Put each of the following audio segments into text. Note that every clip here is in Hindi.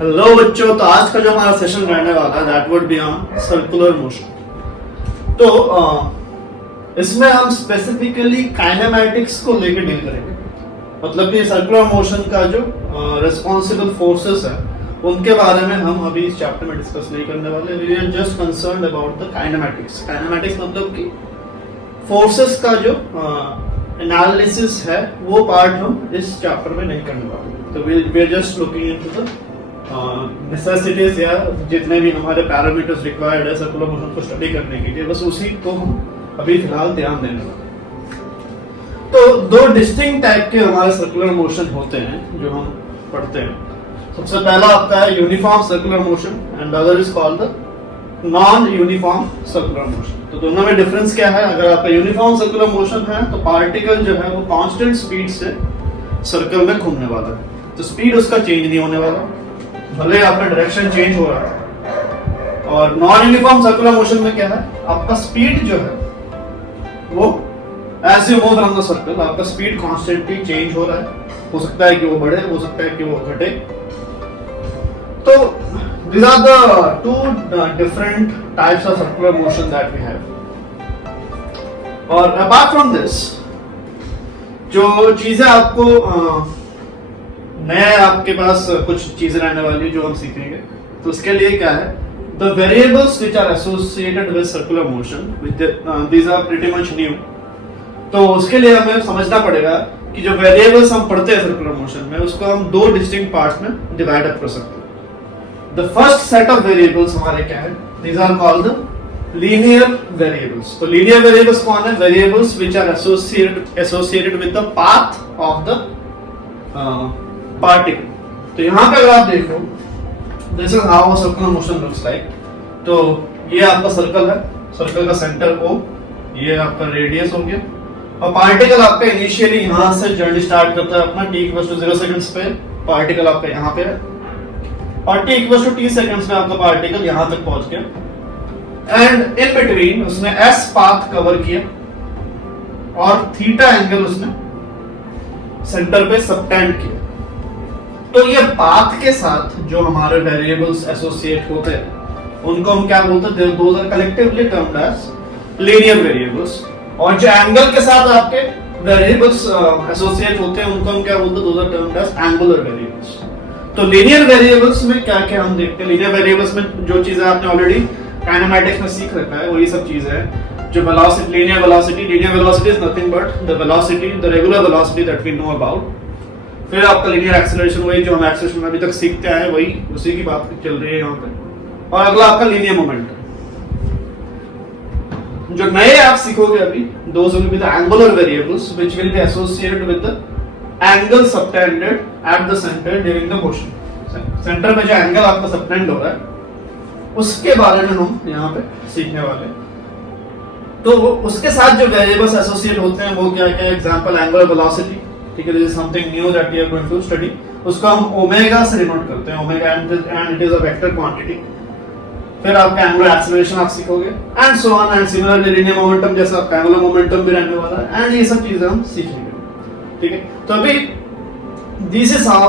हेलो बच्चों, तो आज का जो हमारा सेशन रहने वाला है that would be on circular motion. तो इसमें हम स्पेसिफिकली काइनेमैटिक्स को लेकर डील करेंगे। मतलब कि सर्कुलर मोशन का जो रिस्पॉन्सिबल फोर्सेस है उनके बारे में हम अभी इस चैप्टर में डिस्कस नहीं करने वाले। We are just concerned about the kinematics. Kinematics मतलब कि फोर्सेस का जो एनालिसिस है वो पार्ट हम इस चैप्टर में नहीं करने वाले। तो we are just looking into the necessities या जितने भी हमारे पैरामीटर्स रिक्वायर्ड है सर्कुलर मोशन को स्टडी करने के लिए, बस उसी को हम अभी फिलहाल ध्यान देने वाले। तो दो डिस्टिंक्ट टाइप के हमारे सर्कुलर मोशन होते हैं जो हम पढ़ते हैं। सबसे पहला आपका है uniform circular motion and other is called the non uniform circular motion. तो दोनों में डिफरेंस क्या है? अगर आपका यूनिफॉर्म सर्कुलर मोशन है तो पार्टिकल जो है वो कांस्टेंट स्पीड से सर्कल में घूमने वाला है, तो स्पीड उसका चेंज नहीं होने वाला, भले आपका डायरेक्शन चेंज हो रहा है। और नॉन यूनिफॉर्म सर्कुलर मोशन में क्या है? आपका स्पीड जो है वो as you move around the circle आपका स्पीड कॉन्स्टेंटली चेंज हो रहा है। हो सकता है कि वो बढ़े, हो सकता है कि वो घटे। तो these are the two different types of circular motion that we have. और apart from this, जो चीजें आपको नए आपके पास कुछ चीजें रहने वाली है जो हम सीखेंगे, तो उसके लिए क्या है? The variables which are associated with circular motion, these are pretty much new. तो उसके लिए हमें समझना पड़ेगा कि जो वेरिएबल्स हम पढ़ते हैं सर्कुलर मोशन में उसको हम दो डिस्टिंक्ट पार्ट्स में डिवाइड अप कर सकते हैं। The first set of variables हमारे क्या है? These are called the linear variables. तो linear variables कौन है? Variables which are associated with the path of the particle. तो यहाँ पे अगर आप देखो, this is how a circular motion looks like. तो ये आपका सर्कल है, सर्कल का सेंटर O, ये आपका रेडियस हो गया, और पार्टिकल आपका इनिशियली यहाँ से जर्नी स्टार्ट करता है अपना t=0 सेकंड्स पे। पार्टिकल आपका यहाँ पे है और t=t सेकंड्स में आपका पार्टिकल यहां तक पहुंच गया एंड इन बिटवीन उसने s पाथ कवर किया और थीटा एंगल उसने सेंटर पे सबटेंड किया। तो ये पाथ के साथ जो हमारे वेरिएबल्स एसोसिएट होते हैं उनको हम क्या बोलते हैं? Those are collectively termed as linear variables. और जो एंगल के साथ आपके वेरिएबल्स एसोसिएट होते हैं उनको हम क्या बोलते हैं? Those are termed as angular variables. तो लीनियर वेरिएबल्स में क्या क्या हम देखते हैं? लीनियर वेरिएबल्स में जो चीजें आपने ऑलरेडी काइनेमैटिक्स में सीख रखा है वही सब चीजें हैं। जो velocity, linear velocity is nothing but the velocity, the regular velocity that we know about. फिर आपका लीनियर एक्सेलरेशन, वही जो हम एक्सेलरेशन में अभी तक सीखते आए हैं वही उसी की बात चल रही है यहाँ पे। और अगला आपका लीनियर मोमेंटम। जो नए आप सीखोगे अभी, those will be the angular variables which will be associated with the angle subtended at the center during the motion. Centre में जो एंगल आपका सबटेंड हो रहा है उसके बारे में हम यहाँ पे सीखने वाले हैं। तो उसके साथ जो वेरिएबल्स एसोसिएट होते हैं वो क्या क्या? एग्जांपल एंगुलर वेलोसिटी, ठीक है, this is something new that we are going to study. उसको हम ओमेगा से डिनोट करते हैं, omega and it is a vector quantity. फिर आपका एंगुलर एक्सेलरेशन आप सीखोगे and so on and similarly linear momentum जैसा आपका एंगुलर मोमेंटम भी रहने वाला है एंड ये सब चीजें हम सीखेंगे, ठीक है। तो अभी this is how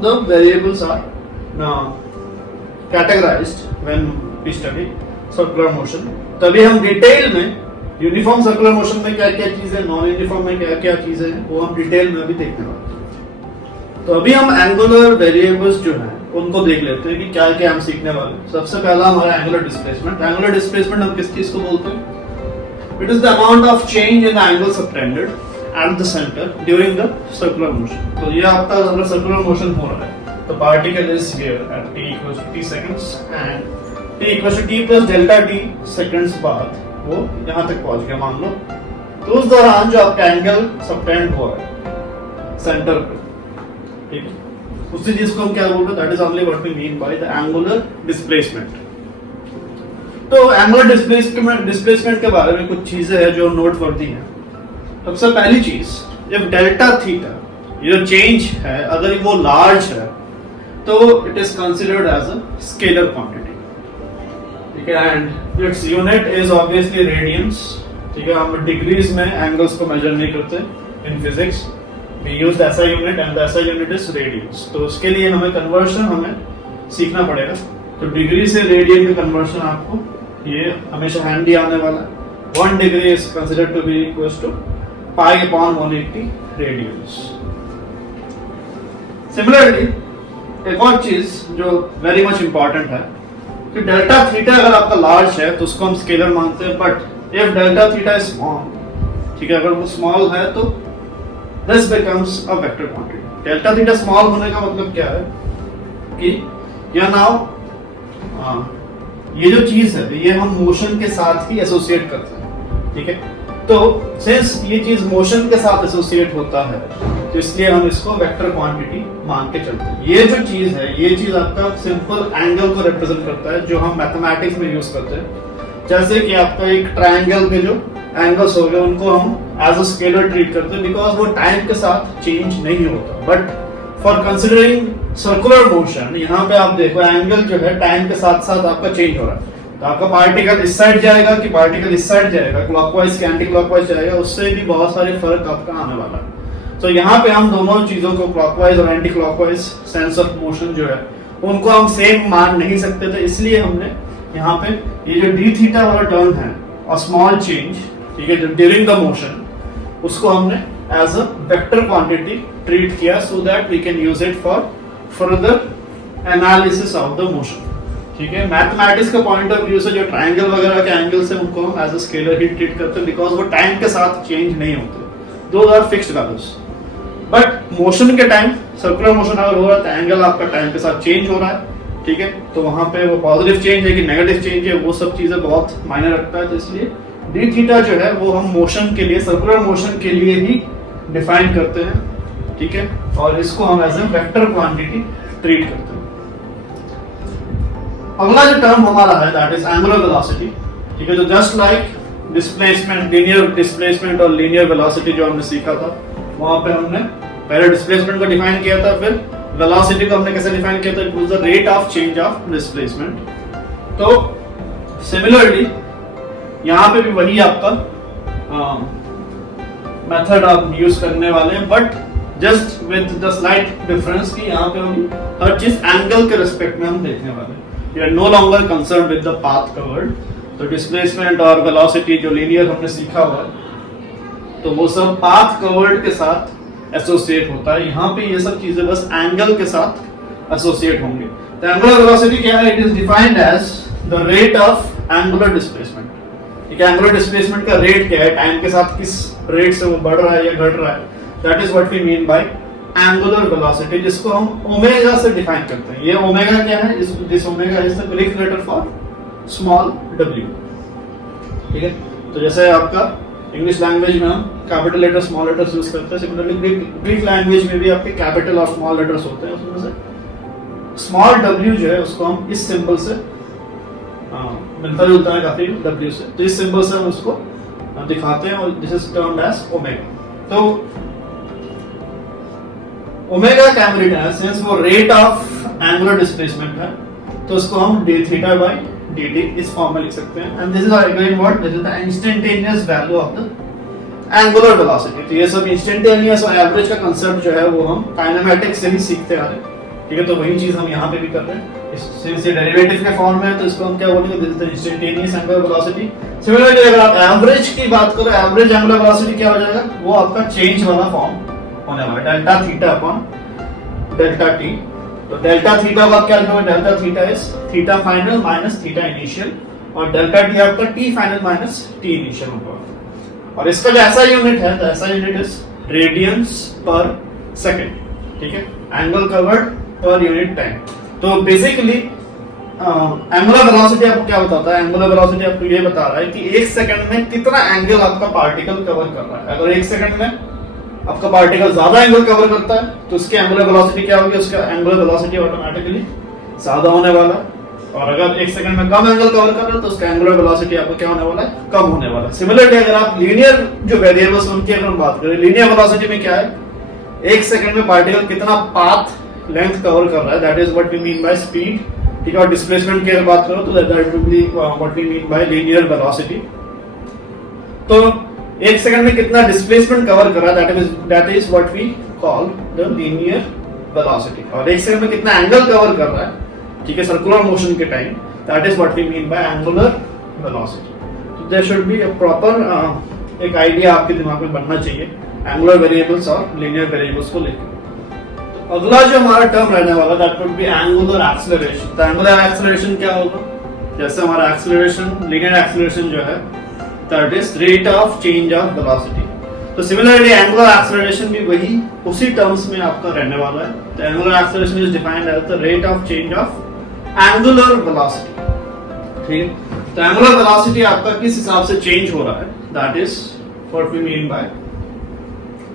the variables are categorized when we study circular motion. तो अभी हम डिटेल में यूनिफॉर्म सर्कुलर मोशन में क्या क्या चीजें, नॉन यूनिफॉर्म में क्या क्या चीजें हैं वो हम डिटेल में अभी देखने वाले हैं। तो अभी हम एंगुलर वेरिएबल्स जो हैं उनको देख लेते हैं कि क्या क्या हम सीखने वाले हैं। सबसे पहला हमारा एंगुलर डिस्प्लेसमेंट। एंगुलर डिस्प्लेसमेंट हम किस चीज को बोलते हैं? It is the amount of change in the angle subtended at the center during the circular motion. तो ये आपका अगर सर्कुलर मोशन हो रहा है तो particle is here at t=t seconds and t=t plus delta t seconds बाद वो यहाँ तक पहुंच गया मान लो। तो उस दौरान जो आपका एंगल सबटेंड हो रहा है सेंटर पे, ठीक है, उसी चीज को हम क्या बोल रहे हैं? That is only what we mean by the angular displacement. तो एंगुलर डिस्प्लेसमेंट के बारे में कुछ चीजें हैं जो नोटवर्दी हैं। सबसे पहली चीज, जब डेल्टा थीटा ये जो चेंज है अगर वो लार्ज है तो it is considered as a scalar quantity, ठीक है, and its unit is obviously radians, ठीक है। हम डिग्रीज में एंगल्स को मेजर नहीं करते in physics, we used SI unit and the SI unit is radians. तो उसके लिए हमें कन्वर्शन हमें सीखना पड़ेगा। तो डिग्री से रेडियन का कन्वर्शन आपको ये हमेशा हैंडी आने वाला है। 1 degree is considered to be equal to pi upon 180 radians. Similarly एक और चीज जो वेरी मच इंपॉर्टेंट है कि डेल्टा थीटा अगर आपका लार्ज है तो उसको हम स्केलर मानते हैं, but if delta theta is small, ठीक है, अगर वो स्मॉल है तो this becomes a vector quantity. Delta theta small होने का मतलब क्या है कि या नाउ ये जो चीज है ये हम मोशन के साथ ही एसोसिएट करते हैं, ठीक है। तो सिंस ये चीज मोशन के साथ एसोसिएट होता है तो इसलिए हम इसको वेक्टर क्वांटिटी मान के चलते हैं। ये जो चीज है ये चीज आपका सिंपल एंगल को रिप्रेजेंट करता है जो हम मैथमेटिक्स में यूज करते हैं। जैसे कि आपका एक ट्रायंगल के जो एंगल्स हो गए उनको हम एज अ स्केलर ट्रीट करते हैं बिकॉज वो टाइम के साथ चेंज नहीं होता। But for considering circular motion यहाँ पे आप देखो एंगल जो है टाइम के साथ साथ आपका चेंज हो रहा है। तो आपका पार्टिकल इस साइड जाएगा कि पार्टिकल इस साइड जाएगा, क्लॉकवाइज के एंटी क्लॉकवाइज जाएगा, उससे भी बहुत सारे फर्क आपका आने वाला है। तो यहाँ पे हम दोनों चीजों को क्लॉकवाइज और anti clockwise sense of motion जो है उनको हम सेम मान नहीं सकते थे, इसलिए हमने यहाँ पे ये जो डी थीटा वाला टर्म है और स्मॉल चेंज, ठीक है, जो ड्यूरिंग द मोशन, उसको हमने as a vector quantity treat किया so that we can use it for further analysis of the motion, ठीक है। मैथमेटिक्स का पॉइंट ऑफ व्यू से जो ट्रायंगल वगैरह के एंगल्स है उनको हम एज अ स्केलर ही ट्रीट करते हैं बिकॉज वो टाइम के साथ चेंज नहीं होते, those are fixed values. But motion के टाइम सर्कुलर मोशन अगर हो रहा है तो एंगल आपका टाइम के साथ चेंज हो रहा है, ठीक है। तो वहां पे वो पॉजिटिव चेंज है कि नेगेटिव चेंज है वो सब चीजें बहुत मायने रखता है। तो इसलिए डी थीटा जो है वो हम मोशन के लिए, सर्कुलर मोशन के लिए ही डिफाइन करते हैं, ठीक है, और इसको हम as a vector quantity treat करते हैं। अगला जो टर्म हमारा है दैट इज एंगुलर वेलोसिटी, ठीक है। तो just like displacement, linear displacement और लीनियर वेलोसिटी जो हमने सीखा था, वहां पे हमने पहले डिस्प्लेसमेंट को डिफाइन किया था, फिर वेलोसिटी को हमने कैसे डिफाइन किया था, it was the rate of change of displacement. तो सिमिलरली यहाँ पे भी वही आपका मेथड आप यूज करने वाले हैं, but just with the slight difference कि यहाँ पे हम हर चीज एंगल के रिस्पेक्ट में हम देखने वाले हैं। We are no longer concern with the path covered. तो डिस्प्लेसमेंट और वेलोसिटी जो लीनियर हमने सीखा हुआ है तो वो सब पाथ कवर्ड के साथ एसोसिएट होता है। यहाँ पे ये सब चीजें बस एंगल के साथ एसोसिएट होंगे। तो एंगुलर वेलोसिटी क्या है? It is defined as the rate of angular displacement. ठीक है, एंगुलर डिस्प्लेसमेंट का रेट क्या है, टाइम के साथ किस रेट से वो बढ़ रहा है या घट रहा है, that is what we mean by angular velocity, जिसको हम ओमेगा से डिफाइन करते हैं। ये ओमेगा क्या है? This omega is the Greek letter for small w। ठीक है, तो जैसे आपका इंग्लिश लैंग्वेज में हम capital letter small letters use करते हैं, सिमिलरली ग्रीक लैंग्वेज में भी आपके कैपिटल और स्मॉल लेटर्स होते हैं। उसमें से स्मॉल w जो है उसको हम इस सिंबल से मिलता जुलता है काफी w से, तो इस सिंबल से हम उसको दिखाते हैं और this is termed as omega. तो ओमेगा क्या रिटर्न है, सिंस वो रेट ऑफ एंगुलर डिस्प्लेसमेंट है तो उसको हम d थीटा बाय dt इस फॉर्म में लिख सकते हैं। And this is again what, this is the instantaneous value of the angular velocity. तो ये सब इंस्टेंटेनियस और एवरेज का कांसेप्ट जो है वो हम काइनेमैटिक्स से ही सीखते आ रहे हैं। ठीक है, तो वही चीज हम यहाँ पे भी कर रहे हैं। सिंस ये डेरिवेटिव के फॉर्म में है तो इसको हम क्या बोलेंगे, this is the instantaneous angular velocity. Similarly अगर आप एवरेज की बात करो, एवरेज एंगुलर वेलोसिटी क्या हो जाएगा, वो आपका चेंज वाला फॉर्म होने वाला है, delta theta upon delta T. तो डेल्टा थीटा का क्या होगा, delta theta is theta final minus theta initial, और डेल्टा टी आपका T final minus t initial होगा। और इसका जो ऐसा यूनिट है, ऐसा यूनिट इज रेडियंस पर सेकंड। ठीक है, angle covered per unit time. तो बेसिकली एंगुलर वेलोसिटी आपको क्या बताता है, एंगुलर वेलोसिटी आपको ये बता रहा है कि एक सेकंड में कितना एंगल आपका पार्टिकल कवर कर रहा है। अगर एक सेकंड में आपका पार्टिकल ज्यादा एंगल कवर करता है तो उसकी एंगुलर वेलोसिटी क्या होगी, उसका एंगुलर वेलोसिटी ऑटोमेटिकली ज्यादा होने वाला है। और अगर एक सेकंड में कम एंगल कवर कर रहा है तो उसका एंगुलर वेलोसिटी आपको क्या होने वाला है, कम होने वाला है। सिमिलरली अगर आप लीनियर जो वेरिएबल्स उनकी अगर हम बात करें, लीनियर वेलोसिटी में क्या है, एक सेकंड में पार्टिकल कितना पाथ लेंथ कवर कर रहा है, that is what we mean by speed. ठीक है, और डिस्प्लेसमेंट की अगर बात करो तो that will be what we mean by linear velocity. तो एक सेकंड में कितना डिस्प्लेसमेंट कवर कर रहा है, that is what we called the linear velocity. और एक सेकंड में कितना एंगल कवर कर रहा है, ठीक है, सर्कुलर मोशन के time, that is what we mean by angular velocity. So there should be a proper एक आइडिया आपके दिमाग में बनना चाहिए एंगुलर वेरिएबल्स और लीनियर वेरिएबल्स को लेकर. तो अगला जो हमारा टर्म रहने वाला that would be angular acceleration. तो एंगुलर एक्सेलरेशन क्या होगा? जैसे हमारा एक्सेलरेशन, लीनियर एक्सेलरेशन जो है that is rate of change of velocity. तो सिमिलरली एंगुलर एक्सेलरेशन भी वही उसी टर्म्स में आपका रहने वाला है. तो angular acceleration is defined as the rate of change of angular velocity. ठीक है, तो एंगुलर वेलोसिटी आपका किस हिसाब से चेंज हो रहा है, that is what we mean by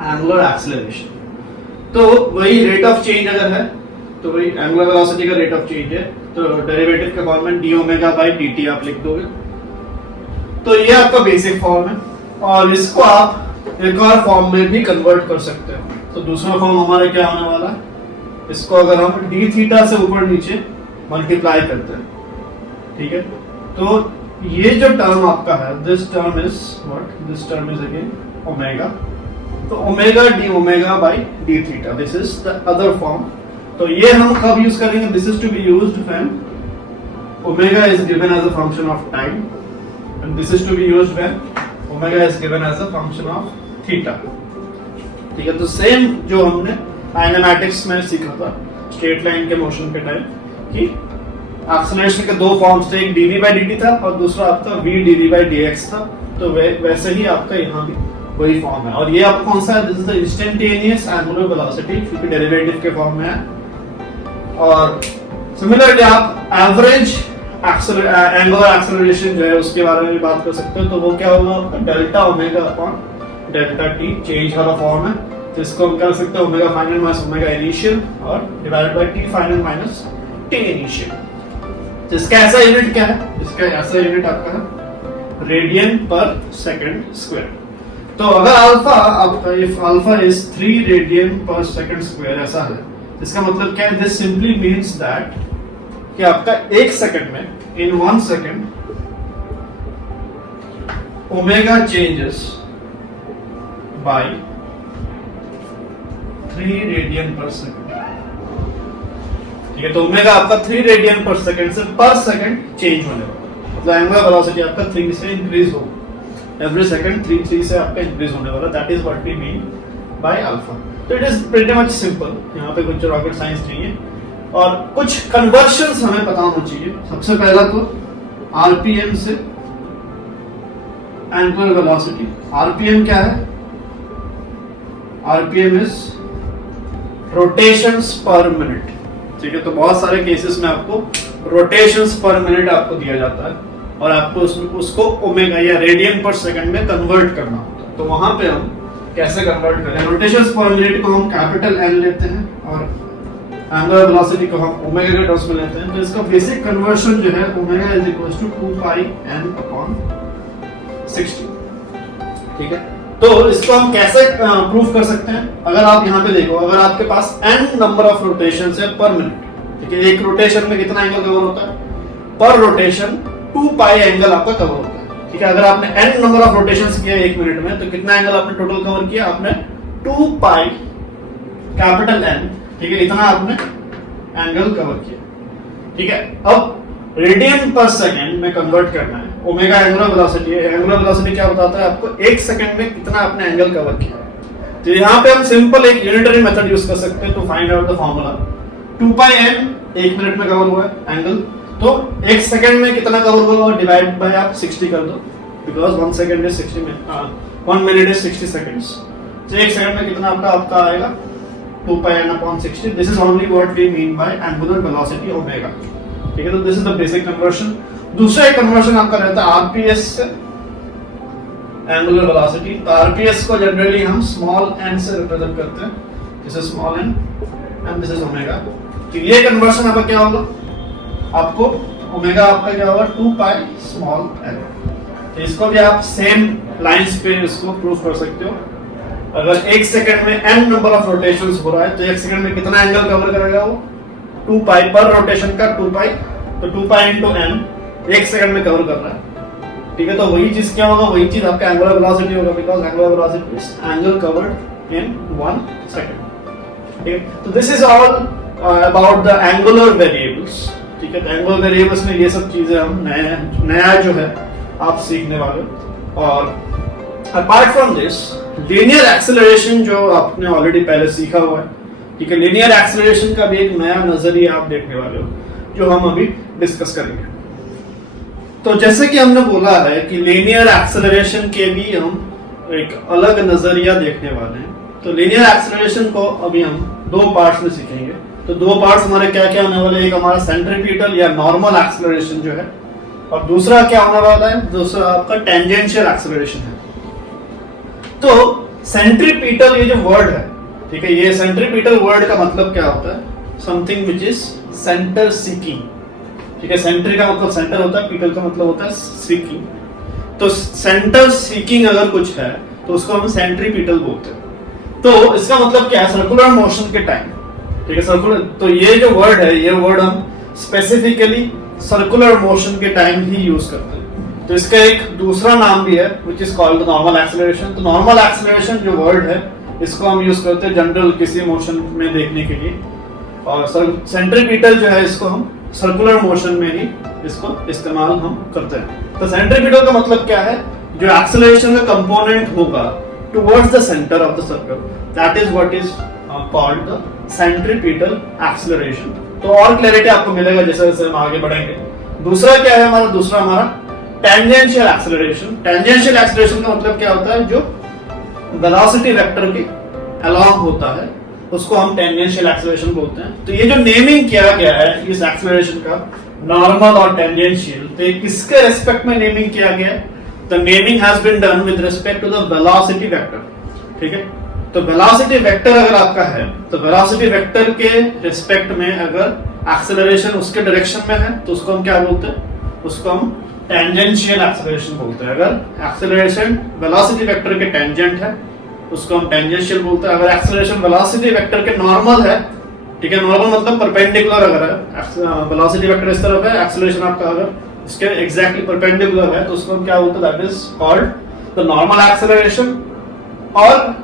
angular acceleration. तो वही रेट ऑफ चेंज अगर है तो वही एंगुलर वेलोसिटी का रेट ऑफ चेंज है, तो डेरिवेटिव का फॉर्म में d omega by d t आप लिख दोगे. तो ये आपका बेसिक फॉर्म है और इसको आप एक और फॉर्म में भी कन्वर्ट कर सकते हो. तो दूसरा फॉर्म हमारा क्या होने वाला है, इसको अगर हम डी थीटा से ऊपर नीचे मल्टीप्लाई करते हैं, ठीक है, तो ये जो टर्म आपका है this term is what, this term is again omega. तो omega d omega by d theta, this is the other form. तो ये हम कब यूज करेंगे, this is to be used when omega is given as a function of time and this is to be used when omega is given as a function of theta. ठीक है, तो सेम जो हमने काइनेमैटिक्स में सीखा था स्ट्रेट लाइन के मोशन के टाइम कि एक्सेलरेशन के दो फॉर्म्स थे, एक dv by dt था और दूसरा आपका v dv by dx था. तो वैसे ही आपका यहाँ भी वही फॉर्म है. और ये आपका कौन सा है, this is the instantaneous angular velocity क्योंकि डेरिवेटिव के फॉर्म में है. और सिमिलरली आप एवरेज एंगुलर एक्सेलरेशन जो है उसके बारे में भी बात कर सकते हो. तो वो क्या होगा, delta omega upon delta t, change वाला फॉर्म है. तो इसको हम कर सकते हैं omega final minus omega initial और divided by t final minus t initial. तो इसका ऐसा यूनिट क्या है, इसका ऐसा यूनिट आपका है रेडियन पर सेकंड स्क्वायर. तो अगर अल्फा आपका इफ अल्फा इज 3 रेडियन पर सेकंड स्क्वायर ऐसा है, इसका मतलब क्या है, दिस सिंपली मींस दैट कि आपका एक सेकंड में, इन 1 second, omega changes by 3 radian पर सेकंड. ठीक है, तो ओमेगा आपका 3 रेडियन पर सेकंड से पर सेकंड चेंज होने वाला है. मतलब एंगुलर वेलोसिटी आपका 3 से इंक्रीज हो एवरी सेकंड, 3 से आपका इंक्रीज होने वाला. That is what we mean by alpha. तो it is pretty much simple, यहाँ पे कुछ रॉकेट साइंस नहीं है. और कुछ कन्वर्शंस हमें पता होना चाहिए. सबसे पहला तो आरपीएम से एंगुलर वेलोसिटी. आरपीएम क्या है, आरपीएम इज रोटेशंस पर मिनट. ठीक है, तो बहुत सारे केसेस में आपको रोटेशंस पर मिनट आपको दिया जाता है और आपको उसको ओमेगा या रेडियन पर सेकंड में कन्वर्ट करना होता है. तो वहां पे हम कैसे कन्वर्ट करें, रोटेशंस पर मिनट को हम कैपिटल एन लेते हैं और एंगुलर वेलोसिटी को हम ओमेगा के टर्म्स में लेते हैं. तो इसका बेसिक कन्वर्शन जो है omega is equal to 2 pi n upon 60. ठीक है, तो इसको हम कैसे प्रूव कर सकते हैं. अगर आप यहाँ पे देखो, अगर आपके पास n नंबर ऑफ रोटेशंस है पर मिनट, ठीक है, एक रोटेशन में कितना एंगल कवर होता है, पर रोटेशन 2 पाई एंगल आपका कवर होता है. ठीक है, अगर आपने n नंबर ऑफ रोटेशंस किया एक मिनट में तो कितना एंगल आपने टोटल कवर किया, आपने 2 पाई कैपिटल N, ठीक है, इतना आपने एंगल कवर किया. ठीक है, अब रेडियन पर सेकंड में कन्वर्ट करना है. ओमेगा एंगुलर वेलोसिटी है. एंगुलर वेलोसिटी क्या बताता है आपको, एक सेकंड में कितना आपने एंगल कवर किया. तो यहाँ पे हम सिंपल एक यूनिटरी मेथड यूज कर सकते हैं to find out the formula. 2 pi n एक मिनट में कवर हुआ है एंगल, तो एक सेकंड में कितना कवर होगा और डिवाइड बाय आप 60 कर दो, because 1 second is 60 minute, 1 minute is 60 seconds. तो एक सेकंड में कितना आपका आएगा, 2 pi n upon 60. This is only what we mean by angular velocity omega. ठीक है, तो this is the basic conversion. दूसरा एक कन्वर्शन आपका रहता है आरपीएस से एंगुलर वेलोसिटी. तो आरपीएस को जनरली हम स्मॉल n से रिप्रेजेंट करते हैं. This is small n and this is omega. तो ये कन्वर्शन आपका क्या होगा, आपको ओमेगा आपका क्या होगा 2 पाई स्मॉल n. तो इसको भी आप सेम लाइंस पे इसको प्रूव कर सकते हो. अगर एक सेकंड में n नंबर ऑफ रोटेशंस हो रहा है तो एक सेकंड में कितना एंगल कवर करेगा वो, 2 पाई पर रोटेशन का 2 पाई, तो 2 पाई इंटू n एक सेकंड में कवर कर रहा है. ठीक है, तो वही चीज क्या होगा, वही चीज आपका एंगुलर वेलोसिटी होगा, because angular velocity is angle covered in 1 second. तो this is all about the angular variables, ठीक है। एंगुलर वेरिएबल्स में ये सब चीजें हम नया जो है आप सीखने वाले हो। और apart from this linear acceleration जो आपने ऑलरेडी पहले सीखा हुआ है, ठीक है। लीनियर एक्सेलरेशन का भी एक नया नजरिया आप देखने वाले हो जो हम अभी डिस्कस करेंगे। तो जैसे कि हमने बोला है कि लीनियर एक्सेलरेशन के भी हम एक अलग नजरिया देखने वाले हैं। तो लीनियर एक्सेलरेशन को अभी हम दो पार्ट्स में सीखेंगे। तो दो पार्ट्स हमारे क्या क्या होने वाले, एक हमारा सेंट्रीपिटल या नॉर्मल एक्सेलरेशन जो है, और दूसरा क्या होने वाला है, दूसरा आपका टेंजेंशियल एक्सेलरेशन है। तो सेंट्रीपिटल ये जो वर्ड है, ठीक है, ये सेंट्रीपिटल वर्ड का मतलब क्या होता है, something which is centre seeking, ठीक है। सेंट्री का मतलब सेंटर होता है, पीटल का मतलब होता है सीकिंग। तो सेंटर सीकिंग अगर कुछ है तो उसको हम सेंट्रीपिटल बोलते हैं। तो इसका मतलब क्या है, सर्कुलर मोशन के टाइम, ठीक है, सर्कुलर। तो ये जो वर्ड है, ये वर्ड हम स्पेसिफिकली सर्कुलर मोशन के टाइम ही यूज करते हैं। तो इसका एक दूसरा नाम भी है which is called normal acceleration. तो नॉर्मल एक्सेलरेशन जो वर्ड है इसको हम यूज करते हैं जनरल किसी मोशन में देखने के लिए, और सेंट्रीपिटल जो है इसको हम सर्कुलर मोशन में ही इसको इस्तेमाल हम करते हैं। तो सेंट्रीपिटल का मतलब क्या है, जो एक्सेलरेशन का कंपोनेंट होगा towards the centre of the circle, that is what is called the centripetal acceleration. तो और क्लैरिटी आपको मिलेगा जैसे जैसे हम आगे बढ़ेंगे। दूसरा क्या है हमारा, दूसरा हमारा टेंजेंशियल एक्सेलरेशन। टेंजेंशियल एक्सेलरेशन का मतलब क्या होता है, जो वेलोसिटी वेक्टर के अलोंग होता है उसको हम टेंजेंशियल एक्सेलरेशन बोलते हैं। तो ये जो नेमिंग किया गया है इस एक्सेलरेशन का, नॉर्मल और टेंजेंशियल, तो ये किसके रेस्पेक्ट में नेमिंग किया गया है, the naming has been done with respect to the velocity vector, ठीक है। तो वेलोसिटी वेक्टर अगर आपका है तो वेलोसिटी वेक्टर के रिस्पेक्ट में अगर एक्सेलरेशन उसके डायरेक्शन में है तो उसको हम क्या बोलते हैं, उसको हम टेंजेंशियल एक्सेलरेशन बोलते हैं। अगर एक्सेलरेशन वेलोसिटी वेक्टर के टेंजेंट है उसको हम टेंजेंशियल बोलते हैं। अगर एक्सेलरेशन वेलोसिटी वेक्टर के नॉर्मल है, ठीक है, नॉर्मल मतलब परपेंडिकुलर अगर है, वेलोसिटी वेक्टर इस तरफ है, एक्सेलरेशन आपका अगर उसके एग्जैक्टली परपेंडिकुलर है तो उसको हम क्या बोलते हैं, that is called the normal acceleration. और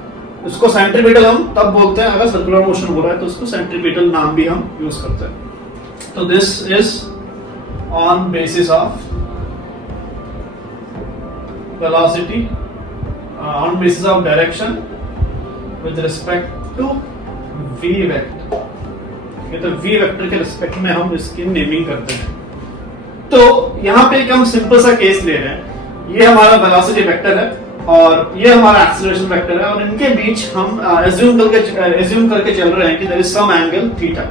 उसको सेंट्रीपिटल हम तब बोलते हैं अगर सर्कुलर मोशन हो रहा है, तो उसको सेंट्रीपिटल नाम भी हम यूज करते हैं। तो this is on basis of velocity, on basis of direction with respect to v vector, ठीक है। तो v वेक्टर के रिस्पेक्ट में हम इसकी नेमिंग करते हैं। तो यहाँ पे एक हम सिंपल सा केस ले रहे हैं, ये हमारा वेलोसिटी वेक्टर है और ये हमारा एक्सेलरेशन वेक्टर है, और इनके बीच हम एज्यूम करके चल रहे हैं कि there is some angle theta.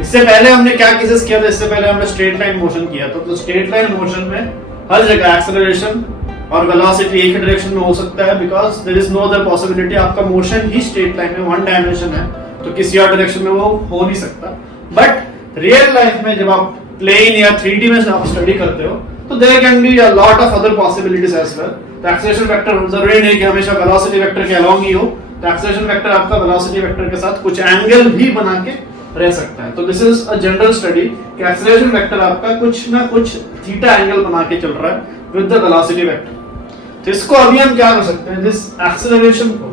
इससे पहले हमने क्या केसेस किया था, इससे पहले हमने स्ट्रेट लाइन मोशन किया था। तो स्ट्रेट लाइन मोशन में हर जगह एक्सेलरेशन और वेलोसिटी एक ही डायरेक्शन में हो सकता है, because there is no other possibility, आपका मोशन ही स्ट्रेट लाइन में वन डायमेंशन है तो किसी और डायरेक्शन में वो हो नहीं सकता। बट रियल लाइफ में जब आप प्लेन या 3D में आप स्टडी करते हो तो there can be a lot of other possibilities as well. तो एक्सेलरेशन वेक्टर जरूरी नहीं कि हमेशा वेलोसिटी वेक्टर के अलोंग ही हो, तो एक्सेलरेशन वेक्टर आपका वेलोसिटी वेक्टर के साथ कुछ एंगल भी बना के रह सकता है। तो this is a general study कि एक्सेलरेशन वेक्टर आपका कुछ ना कुछ थीटा एंगल बना के चल रहा है विद द वेलोसिटी वेक्टर। तो इसको अभी हम क्या कर सकते हैं, दिस एक्सेलरेशन को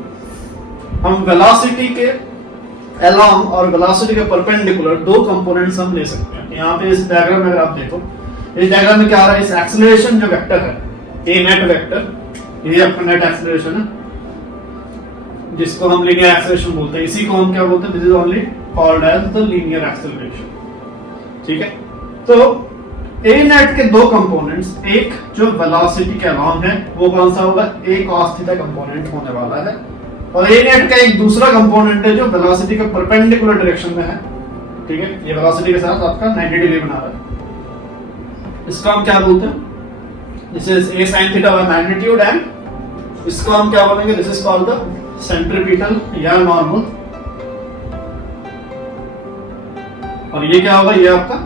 हम वेलोसिटी के अलोंग और वेलोसिटी के परपेंडिकुलर दो कंपोनेंट्स हम ले सकते हैं। यहाँ पे इस डायग्राम में अगर आप देखो, इस डायग्राम में क्या आ रहा है, इस एक्सेलरेशन जो वेक्टर है, ए नेट वेक्टर, ये आपका नेट एक्सेलरेशन है जिसको हम लीनियर एक्सेलरेशन बोलते हैं, इसी को हम क्या बोलते हैं, this is only called as the linear acceleration, ठीक है। तो ए नेट के दो कंपोनेंट्स, एक जो वेलोसिटी के अलोंग है वो कौन सा होगा, ए cos थीटा कंपोनेंट होने वाला है, और ए नेट का एक दूसरा कंपोनेंट है जो वेलोसिटी के परपेंडिकुलर डायरेक्शन में है, ठीक है। ये वेलोसिटी के साथ आपका 90 डिग्री बना रहा है, इसको हम क्या बोलते हैं, this is a sin theta by magnitude, and इसको हम क्या बोलेंगे, this is called the centripetal या नॉर्मल, और ये क्या होगा, ये आपका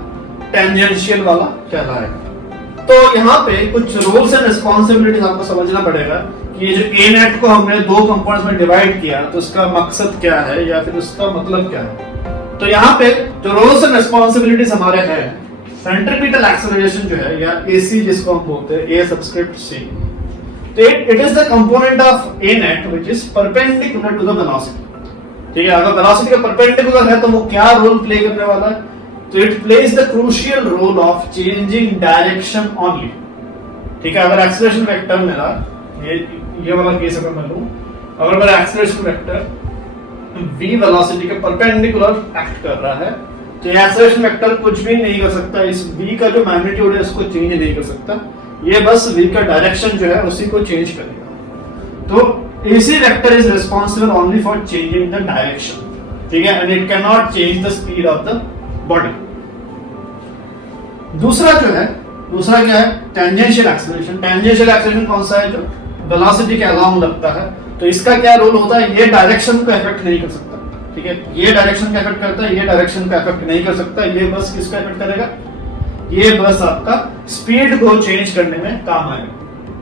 टेंजेंशियल वाला कहलाएगा। तो यहाँ पे कुछ रूल्स एंड रिस्पांसिबिलिटीज आपको समझना पड़ेगा कि ये जो ए नेट को हमने दो कंपोनेंट्स में डिवाइड किया तो उसका मकसद क्या है या फिर उसका मतलब क्या है। तो यहाँ पे जो रूल्स एंड रिस्पांसिबिलिटीज हमारे हैं, सेंट्रीपिटल एक्सेलरेशन जो है या एसी जिसको हम बोलते हैं, ए सबस्क्रिप्ट सी, तो it is the component of a net which is perpendicular to the velocity, ठीक है, अगर वेलोसिटी का परपेंडिकुलर है तो वो क्या रोल प्ले करने वाला है, तो it plays the crucial role of changing direction only. ठीक है, अगर एक्सेलरेशन वेक्टर मेरा ये वाला केस अगर मैं लूं, अगर मेरा एक्सेलरेशन वेक्टर v वेलोसिटी के परपेंडिकुलर एक्ट कर रहा है, तो ये एक्सेलरेशन वेक्टर कुछ भी नहीं कर सकता, इस v का जो मैग्नीट्यूड है उसको चेंज नहीं कर सकता, ये बस v का डायरेक्शन जो है उसी को चेंज करेगा। तो AC vector is responsible only for changing the direction, ठीक है, and it can not change the speed of the body. दूसरा क्या है, टेंजेंशियल एक्सेलरेशन। टेंजेंशियल एक्सेलरेशन कौन सा है, जो वेलोसिटी के अलोंग लगता है, तो इसका क्या रोल होता है, ये डायरेक्शन को इफेक्ट नहीं कर सकता। ठीक है, ये डायरेक्शन का इफेक्ट करता है, ये डायरेक्शन का इफेक्ट नहीं कर सकता, ये बस किसका इफेक्ट करेगा, ये बस आपका स्पीड को चेंज करने में काम आएगा।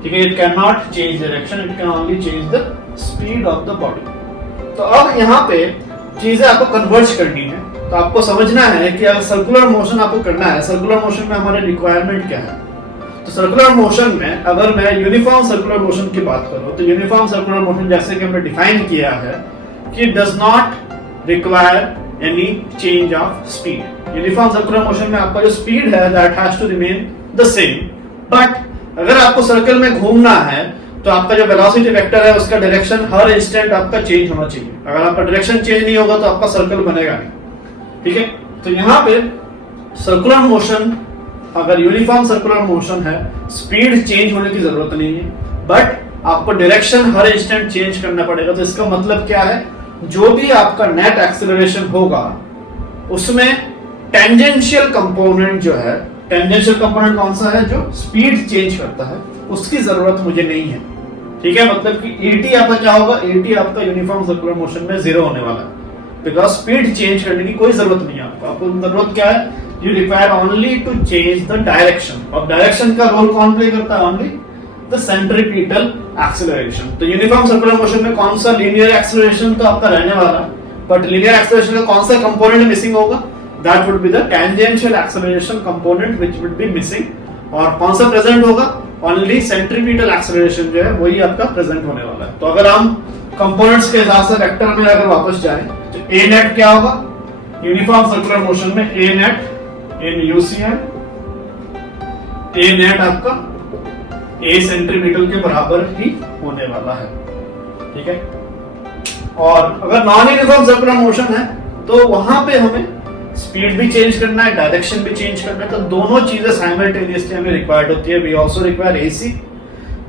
ठीक है, it can not change direction, it can only change the speed of the body. तो अब यहाँ पे चीजें आपको कन्वर्ज करनी है, तो आपको समझना है कि अगर सर्कुलर मोशन आपको करना है, सर्कुलर मोशन में हमारे रिक्वायरमेंट क्या है। तो सर्कुलर मोशन में अगर मैं यूनिफॉर्म सर्कुलर मोशन की बात करूं, तो यूनिफॉर्म सर्कुलर मोशन जैसे कि हमने डिफाइन किया है कि does not require any change of speed. Uniform circular motion में आपका जो स्पीड है that has to remain the same, but अगर आपको सर्कल में घूमना है तो आपका जो वेलोसिटी वेक्टर है उसका डायरेक्शन हर इंस्टेंट आपका चेंज होना चाहिए। अगर आपका डायरेक्शन चेंज नहीं होगा तो आपका सर्कल बनेगा नहीं। ठीक है, तो यहाँ पे सर्कुलर मोशन, अगर यूनिफॉर्म सर्कुलर मोशन है, स्पीड चेंज होने की जरूरत नहीं है, बट आपको डायरेक्शन हर इंस्टेंट चेंज करना पड़ेगा। तो इसका मतलब क्या है, जो भी आपका नेट एक्सेलरेशन होगा उसमें टेंजेंशियल कंपोनेंट जो है, टेंजेंशियल कंपोनेंट कौन सा है, जो स्पीड चेंज करता है, उसकी जरूरत मुझे नहीं है। ठीक है, मतलब कि AT आपका क्या होगा, AT आपका यूनिफॉर्म सर्कुलर मोशन में 0 होने वाला है, बिकॉज स्पीड चेंज करने की कोई जरूरत नहीं है आपको जरूरत क्या है, you require only to change the direction. और डायरेक्शन का रोल कौन प्ले करता है, ओनली द सेंट्रीपिटल एक्सेलरेशन। तो यूनिफॉर्म सर्कुलर मोशन में कौन सा लीनियर एक्सेलरेशन तो आपका रहने वाला है, बट लीनियर एक्सेलरेशन का कौन सा कंपोनेंट मिसिंग होगा, that would be the tangential acceleration component which would be missing. और कौन सा प्रेजेंट होगा, ओनली सेंट्रीपिटल एक्सेलरेशन जो है वही आपका प्रेजेंट होने वाला है। तो अगर हम कंपोनेंट्स के हिसाब से वेक्टर में अगर वापस जाएं तो A नेट क्या होगा, यूनिफॉर्म सर्कुलर मोशन में A net in UCM, A net आपका A सेंट्रीपिटल के बराबर ही होने वाला है। ठीक है, और अगर नॉन यूनिफॉर्म सर्कुलर मोशन है तो वहां पे हमें स्पीड भी चेंज करना है, डायरेक्शन भी चेंज करना है, तो दोनों चीजें साइमल्टेनियसली हमें रिक्वायर्ड होती है। We also require AC,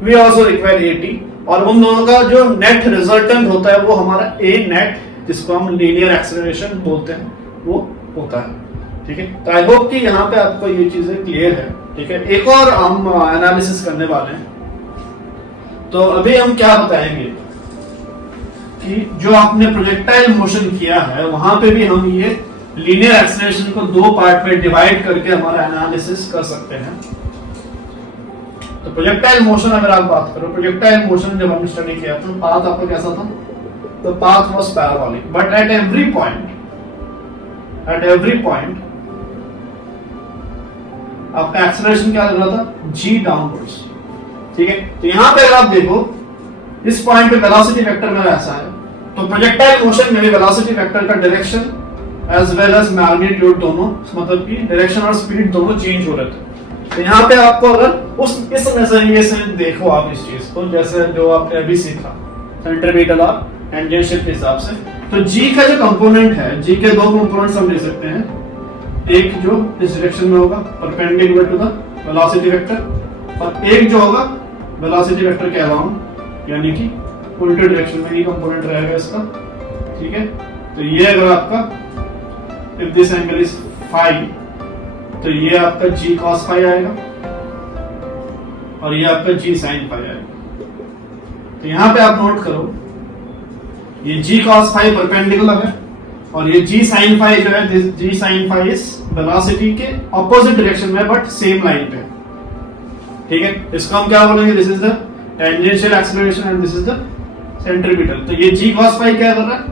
we also require AT, और उन दोनों का जो नेट रिजल्टेंट होता है वो हमारा A नेट, जिसको हम लीनियर एक्सेलरेशन बोलते हैं, वो होता है। ठीक है, तो आई होप कि यहाँ पे आपको ये चीजें क्लियर है। ठीक है, एक और हम एनालिसिस करने वाले हैं। तो अभी हम क्या बताएंगे कि जो आपने प्रोजेक्टाइल मोशन किया है वहां पे भी हम ये लीनियर एक्सेलरेशन को 2 पार्ट में डिवाइड करके हमारा एनालिसिस कर सकते हैं। तो प्रोजेक्टाइल मोशन अगर आप बात करो, प्रोजेक्टाइल मोशन जब हमने स्टडी किया तो पाथ आपका कैसा था, तो path was parabolic, but at every point आपका एक्सेलरेशन क्या लग रहा था, G डाउनवर्ड्स। ठीक है, तो यहां पे अगर आप देखो इस पॉइंट पे वेलोसिटी वेक्टर मेरा ऐसा है, तो प्रोजेक्टाइल मोशन में भी वेलोसिटी वेक्टर का direction as well as magnitude दोनों, मतलब कि डायरेक्शन और स्पीड दोनों चेंज हो रहे थे। तो यहाँ पे आपको अगर इस नजरिए से देखो आप इस चीज को, जैसे जो आपने अभी सीखा सेंट्रीपिटल और टेंजेंशियल के हिसाब से, तो G का जो कंपोनेंट है, G के 2 कंपोनेंट्स हम ले सकते हैं, एक जो इस डायरेक्शन में होगा perpendicular to the velocity vector, और एक जो होगा वेलोसिटी वेक्टर के अलोंग, यानी कि उल्टे डायरेक्शन में ये कंपोनेंट रहेगा इसका। ठीक है, तो ये अगर आपका if this angle is phi, तो ये आपका G cos phi आएगा और ये आपका G sin phi आएगा। तो यहां पे आप नोट करो, ये G cos phi परपेंडिकुलर है और ये G sin phi जो है, G sin phi इस वेलोसिटी के ऑपोजिट डायरेक्शन में बट सेम लाइन पे। ठीक है, इसको हम क्या बोलेंगे, this is the tangential acceleration and this is the centripetal. तो ये G cos phi क्या कर रहा है,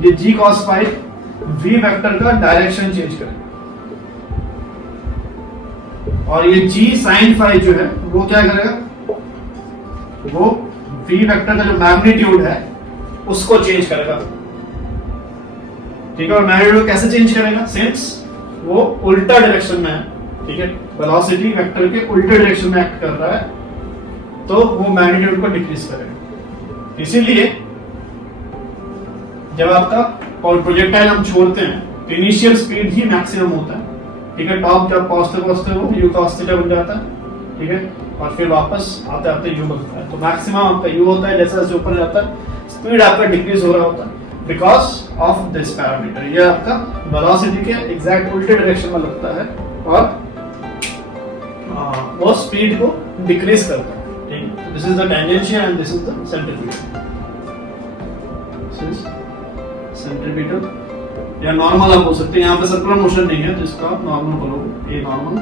ये G cos phi V vector का डायरेक्शन चेंज करें, और ये G sin phi जो है वो क्या करेगा, वो V वेक्टर का जो मैग्नीट्यूड है उसको चेंज करेगा। ठीक है, और मैग्नीट्यूड कैसे चेंज करेगा, सिंस वो उल्टा डायरेक्शन में है, ठीक है, वेलोसिटी वेक्टर के उल्टे डायरेक्शन में एक्ट कर रहा है, तो वो मैग्नीट्यूड को डिक्रीज करेगा। इसीलिए जब आपका प्रोजेक्टाइल हम छोड़ते हैं तो इनिशियल स्पीड ही मैक्सिमम होता है, ठीक है, टॉप जब पहुंचते पहुंचते वो यू cos थीटा बन जाता है, ठीक है, और फिर वापस आते आते यू बनता है, तो मैक्सिमम आपका यू होता है, जैसे जैसे ऊपर जाता है स्पीड आपका डिक्रीज हो रहा होता है बिकॉज ऑफ दिस पैरामीटर। ये आपका वेलोसिटी के एग्जैक्ट उल्टे डायरेक्शन में लगता है और वो स्पीड को डिक्रीज करता है, ठीक है। This is the tangential and this is the centrifugal. Centripetal या नॉर्मल आप बोल सकते हैं, यहाँ पे सर्कुलर मोशन नहीं है तो इसको आप नॉर्मल बोलोगे, ए नॉर्मल,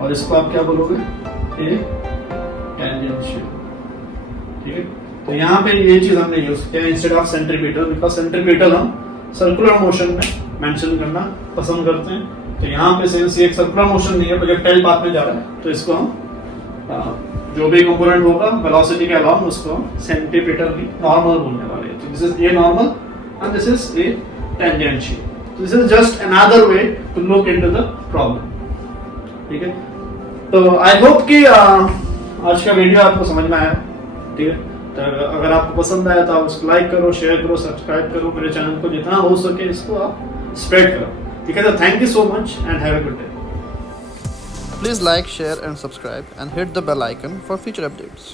और इसको आप क्या बोलोगे, ए टेंजेंशियल, ठीक है। तो यहाँ पे ये चीज हमने यूज किया instead of centripetal, because centripetal हम सर्कुलर मोशन में मेंशन करना पसंद करते हैं, तो यहाँ पे सिंस ये एक सर्कुलर मोशन नहीं है, प्रोजेक्टाइल पाथ में जा रहा है, तो इसको हम जो भी कंपोनेंट होगा वेलोसिटी के अलावा उसको हम सेंट्रीपिटल नॉर्मल बोलने वाले हैं। तो this is a normal and this is a tangential. So this is just another way to look into the problem. ठीक है, तो आई होप कि आज का वीडियो आपको समझ में आया, ठीक है। तो अगर आपको पसंद आया तो आप उसको लाइक करो, शेयर करो, सब्सक्राइब करो, मेरे चैनल को जितना हो सके इसको आप स्प्रेड करो, ठीक है। तो thank you so much and have a good day. Please like, share and subscribe and hit the bell icon for future updates.